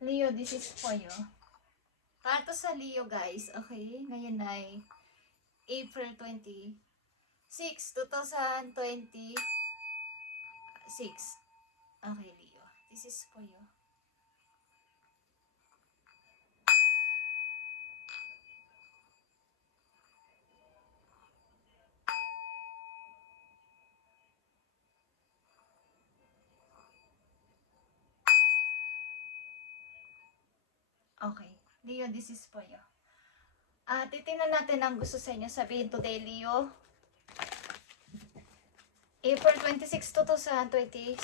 Leo, this is for you. Para to sa Leo, guys. Okay? Ngayon ay April 26, 2026. Okay, Leo. This is for you. Okay. Leo, this is for you. Titingnan natin ang gusto sa inyo sabihin today, Leo. April 26, 2026.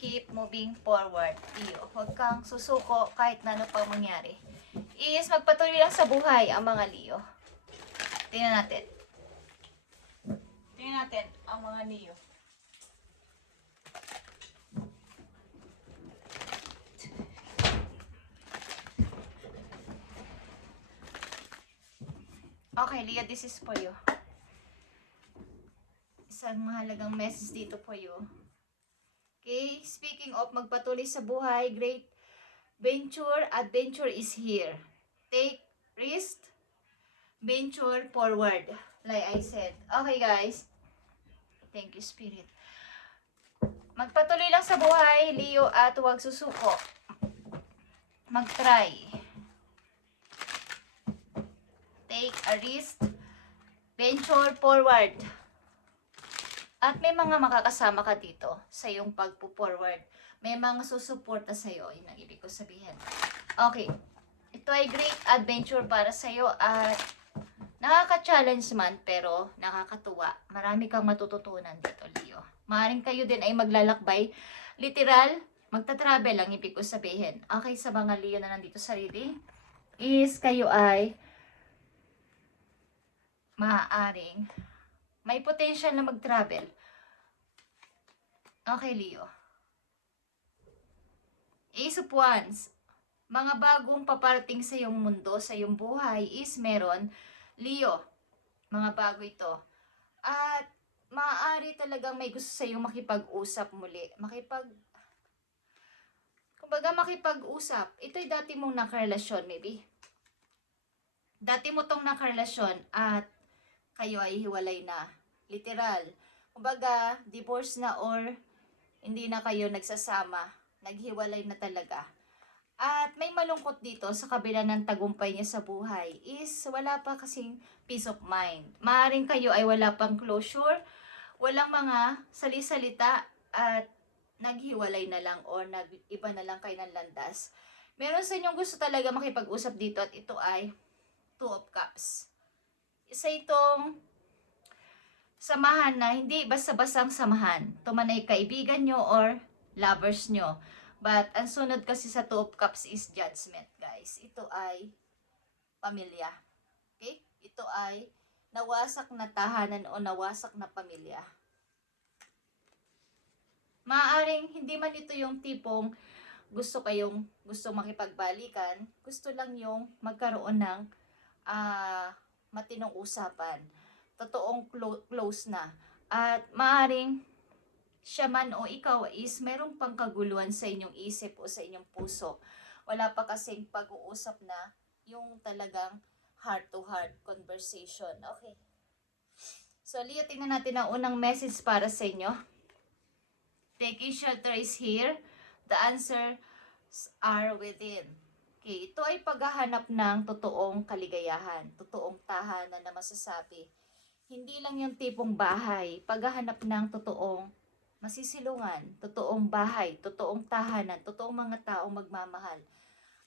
Keep moving forward, Leo. Huwag kang susuko kahit na ano pang mangyari. Is magpatuloy lang sa buhay ang mga Leo. Tingnan natin. Tingnan natin ang mga Leo. Okay, Leo, this is for you. Isang mahalagang message dito for you. Okay, speaking of magpatuloy sa buhay, great adventure is here. Take risk, venture forward. Like I said. Okay, guys. Thank you, Spirit. Magpatuloy lang sa buhay, Leo, at huwag susuko. Mag-try. Take a risk, venture forward. At may mga makakasama ka dito sa iyong pagpo-forward. May mga susuporta sa iyo, yun ang ibig ko sabihin. Okay. Ito ay great adventure para sa iyo at nakaka-challenge man pero nakakatuwa. Marami kang matututunan dito, Leo. Maaaring kayo din ay maglalakbay. Literal, magta-travel ang ibig ko sabihin. Okay, sa mga Leo na nandito sa reading, is kayo ay maaaring may potential na mag-travel. Okay, Leo. Ace of Wands. Mga bagong paparating sa iyong mundo, sa iyong buhay is meron. Leo, mga bago ito. At maaari talagang may gusto sa iyong makipag-usap muli. Kumbaga makipag-usap. Ito'y dati mong nakarelasyon, maybe. Dati mo tong nakarelasyon at kayo ay hiwalay na. Literal. Kumbaga, divorce na or hindi na kayo nagsasama. Naghiwalay na talaga. At may malungkot dito sa kabila ng tagumpay niya sa buhay is wala pa kasing peace of mind. Maaring kayo ay wala pang closure, walang mga salisalita at naghiwalay na lang or nag-iba na lang kayo ng landas. Meron sa inyong gusto talaga makipag-usap dito at ito ay Two of Cups. Isa itong samahan na hindi basta-bastang samahan. Ito man ay kaibigan nyo or lovers nyo. But ang sunod kasi sa Two of Cups is judgment, guys. Ito ay pamilya. Okay? Ito ay nawasak na tahanan o nawasak na pamilya. Maaaring hindi man ito yung tipong gusto makipagbalikan. Gusto lang yung magkaroon ng matinong usapan. Totoong close na. At maaring siya man o ikaw is merong pang kaguluhan sa inyong isip o sa inyong puso. Wala pa kasing pag-uusap na yung talagang heart-to-heart conversation. Okay. So, Leo, tingnan natin ang unang message para sa inyo. Taking shelter is here. The answers are within. Okay, ito ay paghahanap ng totoong kaligayahan, totoong tahanan na masasabi. Hindi lang yung tipong bahay, paghahanap ng totoong masisilungan, totoong bahay, totoong tahanan, totoong mga taong magmamahal.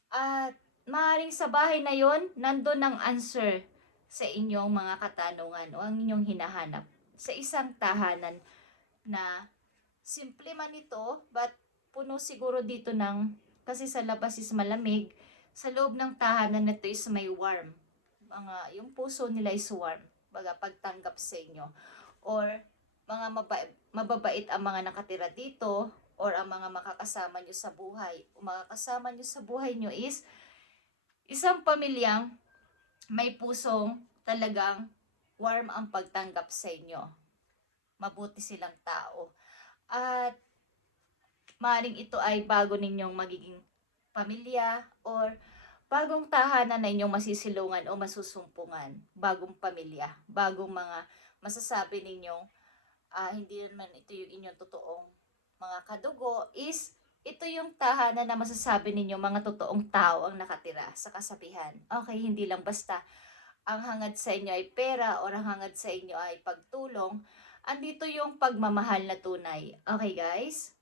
At maaaring sa bahay na yon, nandun ang answer sa inyong mga katanungan o ang inyong hinahanap. Sa isang tahanan na simple man ito, but puno siguro dito ng, kasi sa labas is malamig, sa loob ng tahanan na ito is may warm. Yung puso nila is warm. Baga pagtanggap sa inyo. Or mga mababait ang mga nakatira dito or ang mga makakasama nyo sa buhay. O makakasama nyo sa buhay nyo is isang pamilyang may pusong talagang warm ang pagtanggap sa inyo. Mabuti silang tao. At Maaaring ito ay bago ninyong magiging pamilya or bagong tahanan na inyong masisilungan o masusumpungan. Bagong pamilya, bagong mga masasabi ninyong hindi naman ito yung inyong totoong mga kadugo, is ito yung tahanan na masasabi ninyo mga totoong tao ang nakatira sa kasabihan. Okay, hindi lang basta ang hangad sa inyo ay pera o ang hangad sa inyo ay pagtulong. Andito yung pagmamahal na tunay. Okay guys?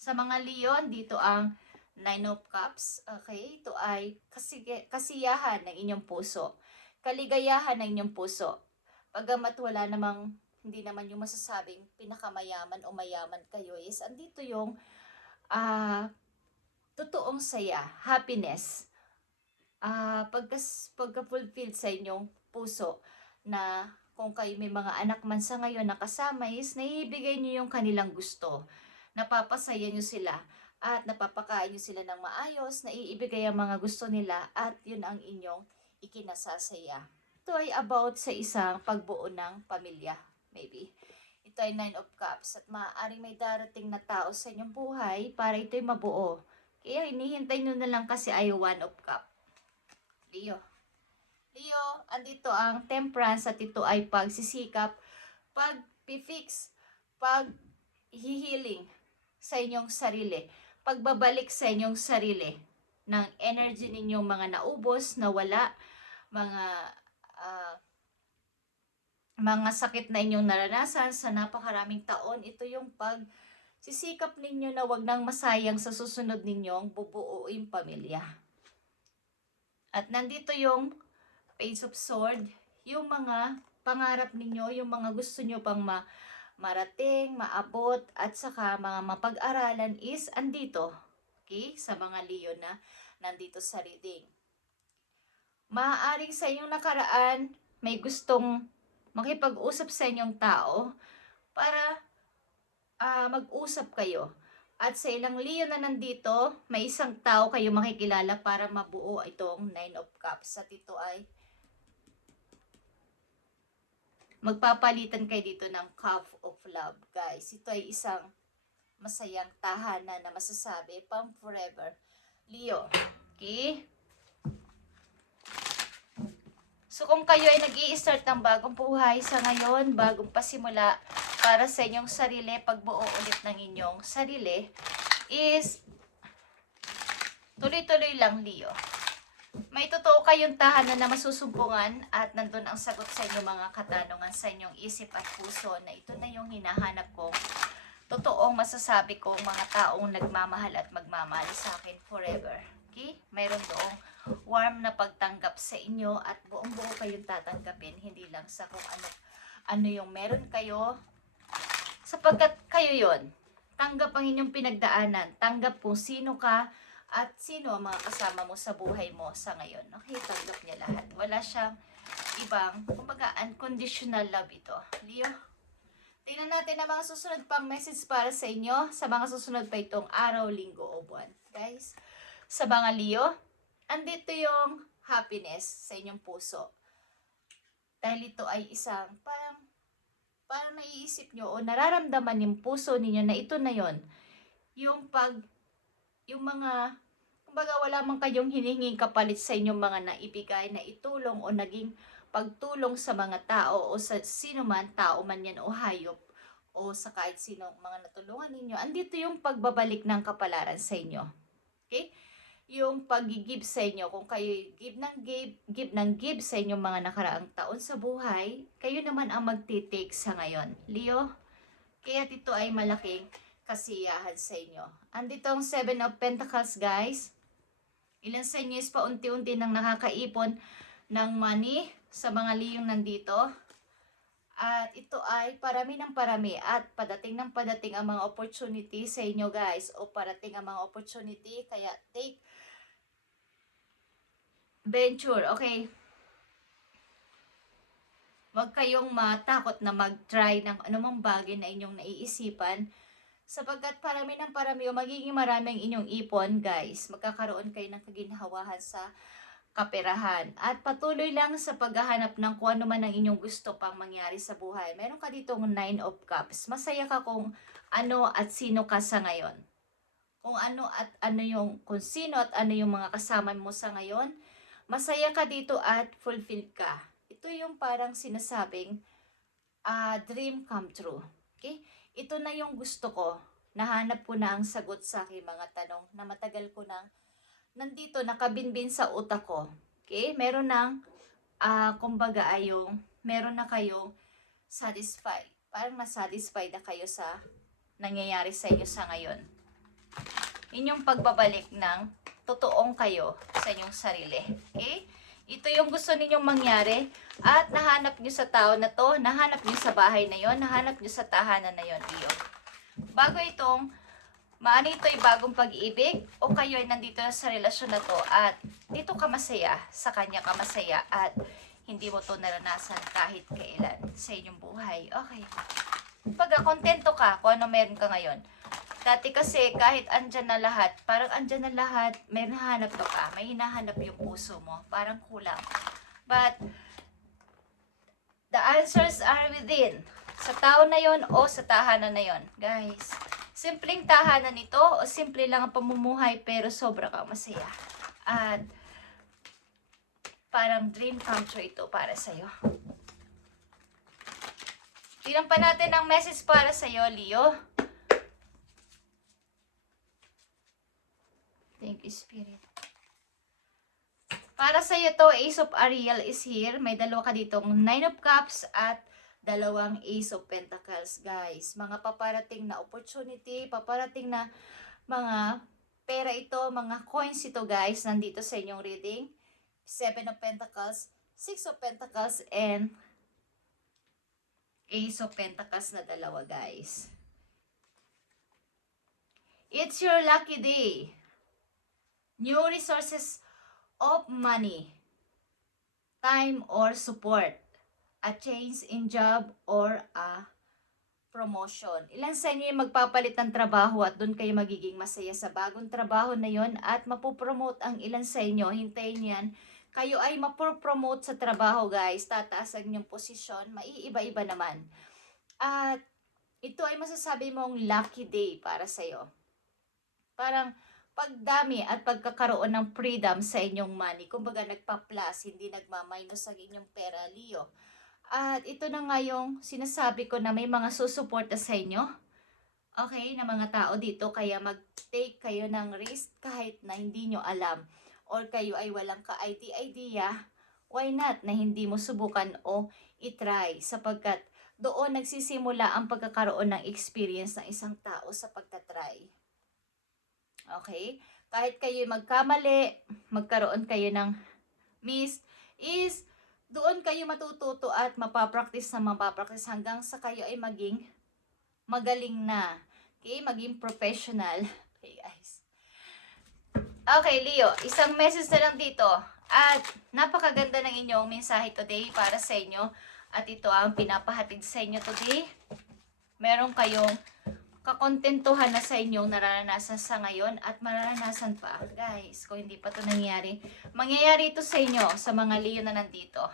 Sa mga Leon, dito ang Nine of Cups. Okay, ito ay kasiyahan ng inyong puso. Kaligayahan ng inyong puso. Pagamat wala namang, hindi naman yung masasabing pinakamayaman o mayaman kayo, is andito yung totoong saya, happiness. Pagka-fulfilled sa inyong puso na kung kayo may mga anak man sa ngayon na kasama, is naibigay nyo yung kanilang gusto. Napapasaya nyo sila at napapakain nyo sila ng maayos, naiibigay ang mga gusto nila at yun ang inyong ikinasasaya. Ito ay about sa isang pagbuo ng pamilya, maybe. Ito ay Nine of Cups at maaaring may darating na tao sa inyong buhay para ito'y mabuo. Kaya hinihintay nyo na lang kasi ay One of Cups. Leo. Leo, andito ang temperance at ito ay pagsisikap, pag-fix, pag-healing sa inyong sarili, pagbabalik sa inyong sarili ng energy ninyong mga naubos, nawala, mga sakit na inyong naranasan sa napakaraming taon. Ito yung pagsisikap ninyo na wag nang masayang sa susunod ninyong bubuuing pamilya. At nandito yung Page of Sword, yung mga pangarap ninyo, yung mga gusto nyo pang marating, maabot, at saka mga mapag-aralan is andito. Okay? Sa mga Leo na nandito sa reading. Maaaring sa inyong nakaraan, may gustong makipag-usap sa inyong tao para mag-usap kayo. At sa ilang Leo na nandito, may isang tao kayo makikilala para mabuo itong Nine of Cups. At ito ay magpapalitan kayo dito ng Cup of Love, guys. Ito ay isang masayang tahanan na masasabi pang forever. Leo, okay? So kung kayo ay nag-i-start ng bagong buhay sa ngayon, bagong pasimula para sa inyong sarili, pagbuo ulit ng inyong sarili, is tuloy-tuloy lang, Leo. May totoo kayong tahanan na masusumpungan at nandun ang sagot sa inyong mga katanungan sa inyong isip at puso na ito na yung hinahanap kong totoong masasabi kong mga taong nagmamahal at magmamahal sa akin forever. Okay? Mayroon doong warm na pagtanggap sa inyo at buong-buo kayong tatanggapin, hindi lang sa kung ano yung meron kayo, sapagkat kayo yon. Tanggap ang inyong pinagdaanan, tanggap kung sino ka at sino ang mga kasama mo sa buhay mo sa ngayon. Okay, tanggap niya lahat. Wala siyang ibang, kumbaga, unconditional love ito. Leo, tingnan natin ang mga susunod pang message para sa inyo sa mga susunod pa itong araw, linggo o buwan. Guys, sa mga Leo, andito yung happiness sa inyong puso. Dahil ito ay isang parang naiisip nyo o nararamdaman yung puso ninyo na ito na yon. Yung mga, kumbaga wala man kayong hinihinging kapalit sa inyong mga naibigay na itulong o naging pagtulong sa mga tao o sa sino man, tao man yan o hayop o sa kahit sino mga natulungan ninyo. Andito yung pagbabalik ng kapalaran sa inyo. Okay? Yung pag-give sa inyo, kung kayo give ng give sa inyong mga nakaraang taon sa buhay, kayo naman ang magtitake sa ngayon. Leo, kaya ito ay malaking kasiyahan sa inyo. Andito ang 7 of Pentacles, guys. Ilan sa inyo is paunti-unti nang nakakaipon ng money sa mga Leong nandito. At ito ay parami ng parami at padating ng padating ang mga opportunity sa inyo, guys. O parating ang mga opportunity, kaya take venture, okay? Huwag kayong matakot na mag-try ng anumang bagay na inyong naiisipan, sapagkat parami ng parami o magiging maraming inyong ipon, guys. Magkakaroon kayo ng kaginhawahan sa kaperahan. At patuloy lang sa paghahanap ng kung ano man ang inyong gusto pang mangyari sa buhay. Meron ka ditong 9 of Cups. Masaya ka kung ano at sino ka sa ngayon. kung ano at ano yung, kung sino at ano yung mga kasama mo sa ngayon. Masaya ka dito at fulfilled ka. Ito yung parang sinasabing dream come true. Okay? Ito na yung gusto ko. Nahanap ko na ang sagot sa aking mga tanong na matagal ko nang nandito nakabinbin sa utak ko. Okay? Meron ng kumbaga ay yung meron na kayong satisfied. Parang na-satisfied na kayo sa nangyayari sa inyo sa ngayon. Yun yung pagbabalik ng totoong kayo sa inyong sarili. Okay? Ito yung gusto ninyong mangyari at nahanap nyo sa tao na to, nahanap nyo sa bahay na yon, nahanap nyo sa tahanan na yon, Leo. Bago itong, maano ito ay bagong pag-ibig o kayo ay nandito na sa relasyon na to at dito ka masaya, sa kanya ka masaya at hindi mo to naranasan kahit kailan sa inyong buhay. Okay. Pag kontento ka kung ano meron ka ngayon. Dati kasi kahit andyan na lahat, parang andyan na lahat, may nahanap ka pa, may hinahanap yung puso mo, parang kulang. But, the answers are within. Sa tao na yon o sa tahanan na yon. Guys, simpleng tahanan ito o simple lang ang pamumuhay pero sobra kang masaya. At, parang dream come true ito para sa'yo. Tingnan pa natin ang message para sa'yo, Leo. Thank you, Spirit. Para sa iyo to, Ace of Ariel is here. May dalawa ka ditong 9 of Cups at dalawang Ace of Pentacles, guys. Mga paparating na opportunity, paparating na mga pera ito, mga coins ito, guys. Nandito sa inyong reading. 7 of Pentacles, 6 of Pentacles, and Ace of Pentacles na dalawa, guys. It's your lucky day. New resources of money, time or support, a change in job or a promotion. Ilan sa inyo yung magpapalit ng trabaho at doon kayo magiging masaya sa bagong trabaho na yon at mapopromote ang ilan sa inyo. Hintayin yan. Kayo ay mapopromote sa trabaho, guys. Tataasan yung posisyon. Maiiba-iba naman. At ito ay masasabi mong lucky day para sa'yo. Parang pagdami at pagkakaroon ng freedom sa inyong money. Kumbaga nagpa-plus, hindi nagmaminus ang inyong pera, Leo. At ito na nga yung sinasabi ko na may mga susuporta sa inyo. Okay, na mga tao dito. Kaya mag-take kayo ng risk kahit na hindi nyo alam. Or kayo ay walang ka-idea. Why not na hindi mo subukan o itry? Sapagkat doon nagsisimula ang pagkakaroon ng experience ng isang tao sa pagtatry. Okay? Kahit kayo magkamali, magkaroon kayo ng miss, is doon kayo matututo at mapapractice hanggang sa kayo ay maging magaling na. Okay? Maging professional. Okay, guys. Okay, Leo. Isang message na lang dito. At napakaganda ng inyong mensahe today para sa inyo. At ito ang pinapahatid sa inyo today. Meron kayong kakontentuhan na sa inyong nararanasan sa ngayon at mararanasan pa. Guys, kung hindi pa ito nangyayari, mangyayari ito sa inyo, sa mga Leo na nandito.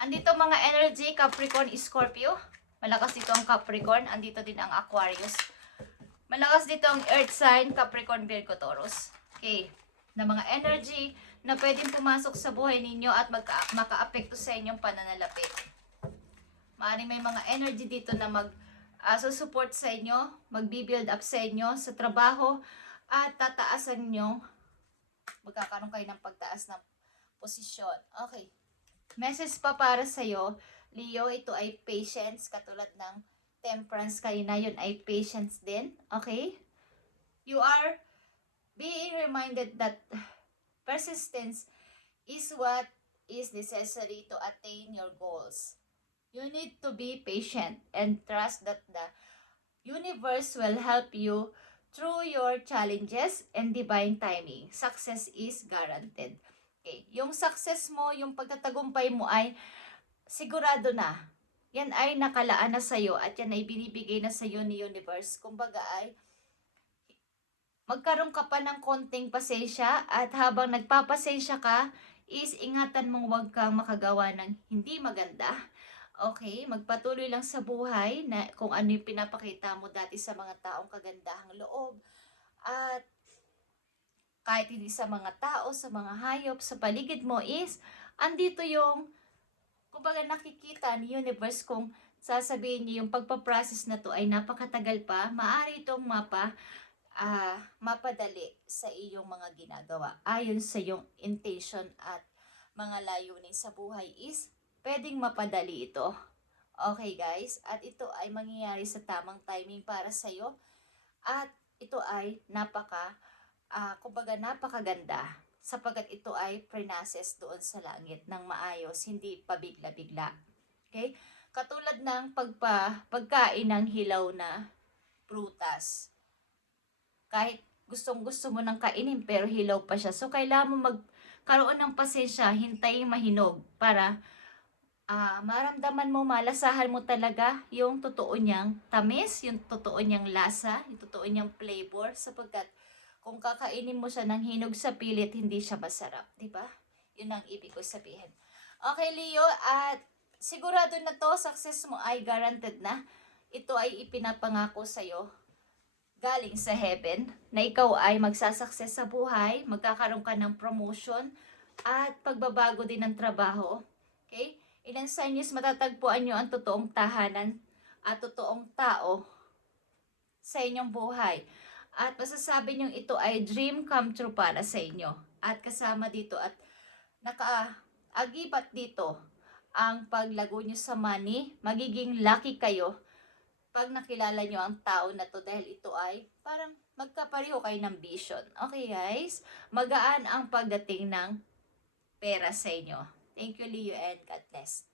Andito mga energy, Capricorn, Scorpio. Malakas dito ang Capricorn. Andito din ang Aquarius. Malakas dito ang Earth sign, Capricorn, Virgo, Taurus. Okay. Na mga energy na pwedeng pumasok sa buhay ninyo at maka-apekto sa inyong pananalapi. Maaaring may mga energy dito na support sa inyo, magbi-build up sa inyo sa trabaho at tataasan nyo, magkakaroon kayo ng pagtaas ng posisyon. Okay. Message pa para sa'yo, Leo, ito ay patience, katulad ng temperance kayo na yun ay patience din. Okay? You are being reminded that persistence is what is necessary to attain your goals. You need to be patient and trust that the universe will help you through your challenges and divine timing. Success is guaranteed. Okay. Yung success mo, yung pagtatagumpay mo ay sigurado na. Yan ay nakalaan na sa'yo at yan ay binibigay na sa'yo ni universe. Kumbaga ay magkaroon ka pa ng konting pasensya at habang nagpapasensya ka, is ingatan mong huwag kang makagawa ng hindi maganda. Okay, magpatuloy lang sa buhay na kung ano yung pinapakita mo dati sa mga taong kagandahang loob. At kahit hindi sa mga tao, sa mga hayop, sa paligid mo is, andito yung, kumbaga nakikita ni universe kung sasabihin niyo yung pagpaprocess na to ay napakatagal pa, maaari itong mapadali sa iyong mga ginagawa. Ayon sa iyong intention at mga layunin sa buhay is, pwedeng mapadali ito. Okay guys, at ito ay mangyayari sa tamang timing para sa iyo at ito ay kumbaga napakaganda sapagkat ito ay pre-process doon sa langit ng maayos, hindi pabigla-bigla. Okay? Katulad ng pagkain ng hilaw na prutas. Kahit gustong-gusto mo nang kainin pero hilaw pa siya. So, kailangan mo magkaroon ng pasensya, hintayin mahinog para maramdaman mo, malasahan mo talaga yung totoo niyang tamis, yung totoo niyang lasa, yung totoo niyang flavor, sapagkat kung kakainin mo siya ng hinog sa pilit, hindi siya masarap, di ba? Yun ang ibig ko sabihin. Okay, Leo, at sigurado na to, success mo ay guaranteed na. Ito ay ipinapangako sa'yo galing sa heaven na ikaw ay magsasucess sa buhay, magkakaroon ka ng promotion at pagbabago din ng trabaho. Okay? Ilang signs matatagpuan nyo ang totoong tahanan at totoong tao sa inyong buhay. At masasabi nyo ito ay dream come true para sa inyo. At kasama dito at nakaagibat dito ang paglago nyo sa money. Magiging lucky kayo pag nakilala nyo ang tao na to dahil ito ay parang magkapareho kayo ng vision. Okay guys? Magaan ang pagdating ng pera sa inyo. Thank you, Leo, and God bless.